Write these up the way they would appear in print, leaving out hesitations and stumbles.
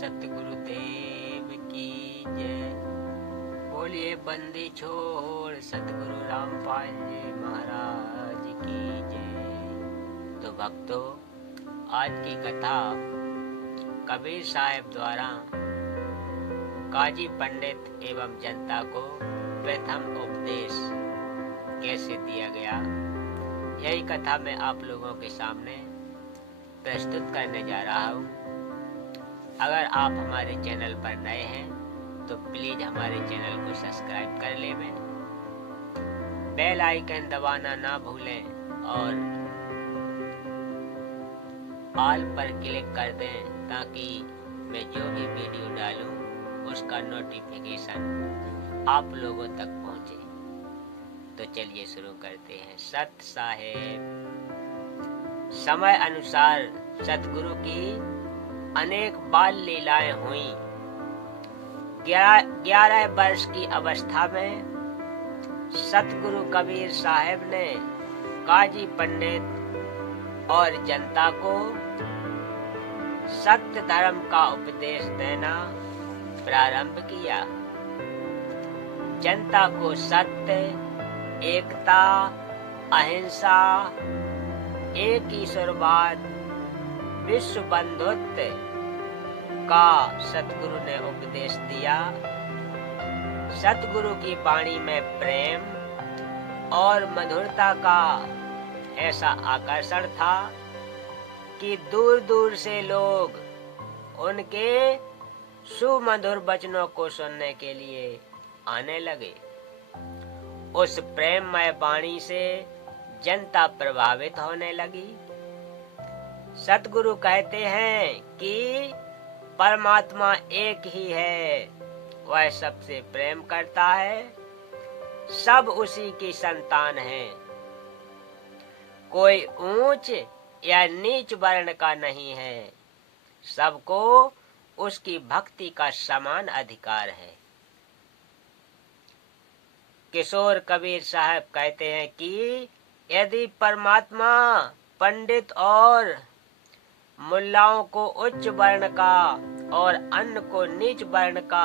सतगुरुदेव की जय। बोलिए बंदी छोड़ सतगुरु रामपाल जी महाराज की जय। तो भक्तों, आज की कथा कबीर साहब द्वारा काजी पंडित एवं जनता को प्रथम उपदेश कैसे दिया गया, यही कथा मैं आप लोगों के सामने प्रस्तुत करने जा रहा हूँ। अगर आप हमारे चैनल पर नए हैं तो प्लीज हमारे चैनल को सब्सक्राइब कर लें, बेल आइकन दबाना ना भूलें और ऑल पर क्लिक कर दें ताकि मैं जो भी वीडियो डालूं उसका नोटिफिकेशन आप लोगों तक पहुंचे। तो चलिए शुरू करते हैं। सत साहेब। समय अनुसार सतगुरु की अनेक बाल लीलाएं हुई। 11 वर्ष की अवस्था में सतगुरु कबीर साहब ने काजी पंडित और जनता को सत्य धर्म का उपदेश देना प्रारंभ किया। जनता को सत्य, एकता, अहिंसा, एक ईश्वरवाद, विश्व बंधुत्व का सतगुरु ने उपदेश दिया। सतगुरु की वाणी में प्रेम और मधुरता का ऐसा आकर्षण था कि दूर दूर से लोग उनके सुमधुर वचनों को सुनने के लिए आने लगे। उस प्रेममय वाणी से जनता प्रभावित होने लगी। सतगुरु कहते हैं कि परमात्मा एक ही है, वह सबसे प्रेम करता है, सब उसी की संतान है। कोई ऊंच या नीच वर्ण का नहीं है, सबको उसकी भक्ति का समान अधिकार है। किशोर कबीर साहब कहते हैं कि यदि परमात्मा पंडित और मुल्लाओं को उच्च वर्ण का और अन्य को नीच वर्ण का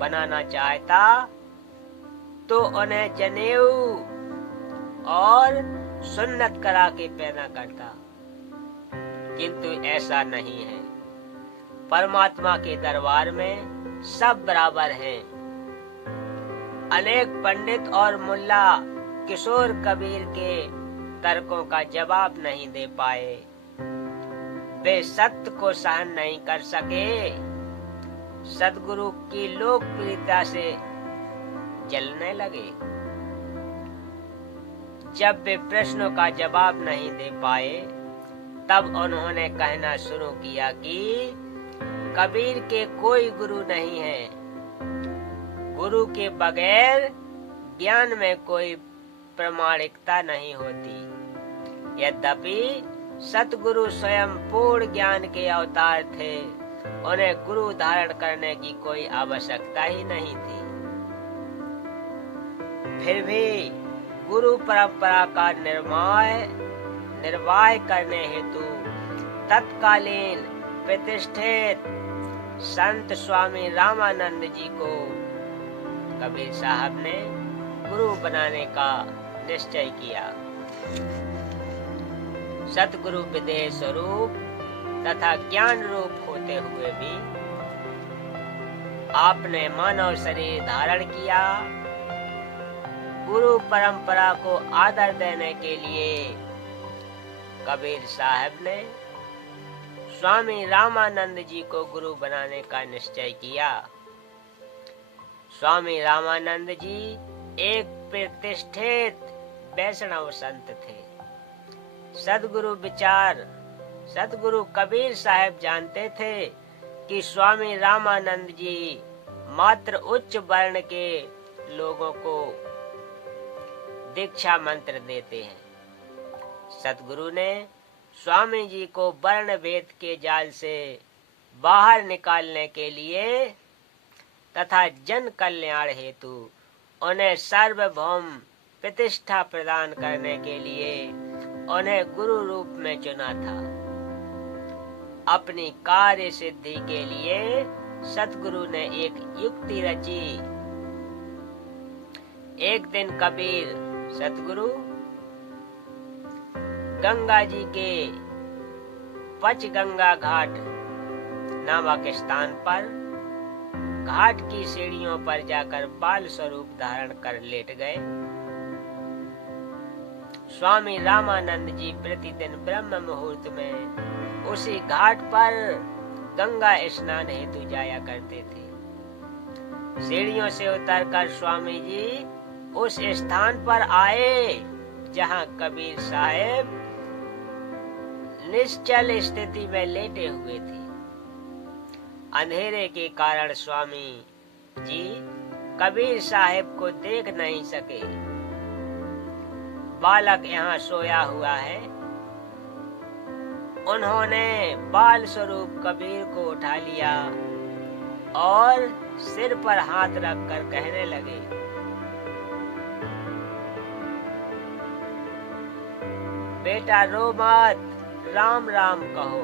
बनाना चाहता तो उन्हें जनेऊ और सुन्नत करा के पैदा करता, किंतु ऐसा नहीं है। परमात्मा के दरबार में सब बराबर हैं। अनेक पंडित और मुल्ला किशोर कबीर के तर्कों का जवाब नहीं दे पाए। वे सत्य को सहन नहीं कर सके। सतगुरु की लोकप्रियता से जलने लगे। जब वे प्रश्नों का जवाब नहीं दे पाए तब उन्होंने कहना शुरू किया कि कबीर के कोई गुरु नहीं है। गुरु के बगैर ज्ञान में कोई प्रामाणिकता नहीं होती। यद्यपि सतगुरु स्वयं पूर्ण ज्ञान के अवतार थे, उन्हें गुरु धारण करने की कोई आवश्यकता ही नहीं थी। फिर भी गुरु परंपरा का निर्वाह करने हेतु तत्कालीन प्रतिष्ठित संत स्वामी रामानंद जी को कबीर साहब ने गुरु बनाने का निश्चय किया। सतगुरु विदेह स्वरूप तथा ज्ञान रूप होते हुए भी आपने मानव शरीर धारण किया। गुरु परंपरा को आदर देने के लिए कबीर साहब ने स्वामी रामानंद जी को गुरु बनाने का निश्चय किया। स्वामी रामानंद जी एक प्रतिष्ठित वैष्णव संत थे। सतगुरु कबीर साहब जानते थे कि स्वामी रामानंद जी मात्र उच्च वर्ण के लोगों को दीक्षा मंत्र देते हैं। सतगुरु ने स्वामी जी को वर्ण भेद के जाल से बाहर निकालने के लिए तथा जन कल्याण हेतु उन्हें सार्वभौम प्रतिष्ठा प्रदान करने के लिए उन्हें गुरु रूप में चुना था। अपनी कार्य सिद्धि के लिए सतगुरु ने एक युक्ति रची। एक दिन कबीर सतगुरु गंगा जी के पंचगंगा घाट नामक स्थान पर घाट की सीढ़ियों पर जाकर बाल स्वरूप धारण कर लेट गए। स्वामी रामानंद जी प्रतिदिन ब्रह्म मुहूर्त में उसी घाट पर गंगा स्नान हेतु जाया करते थे। सीढ़ियों से उतरकर स्वामी जी उस स्थान पर आए जहां कबीर साहेब निश्चल स्थिति में लेटे हुए थे। अंधेरे के कारण स्वामी जी कबीर साहेब को देख नहीं सके। बालक यहाँ सोया हुआ है। उन्होंने बाल स्वरूप कबीर को उठा लिया और सिर पर हाथ रखकर कहने लगे, बेटा रो मत, राम राम कहो।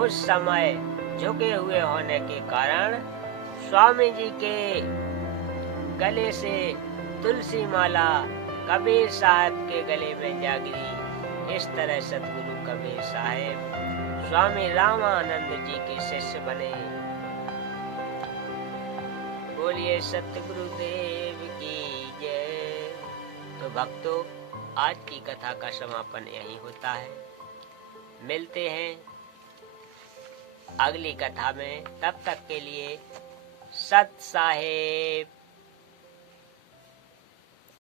उस समय झुके हुए होने के कारण स्वामी जी के गले से तुलसी माला कबीर साहब के गले में जा गिरी। इस तरह सतगुरु कबीर साहब स्वामी रामानंद जी के शिष्य बने। बोलिए सतगुरुदेव की जय। तो भक्तों, आज की कथा का समापन यही होता है। मिलते हैं अगली कथा में। तब तक के लिए सत साहेब।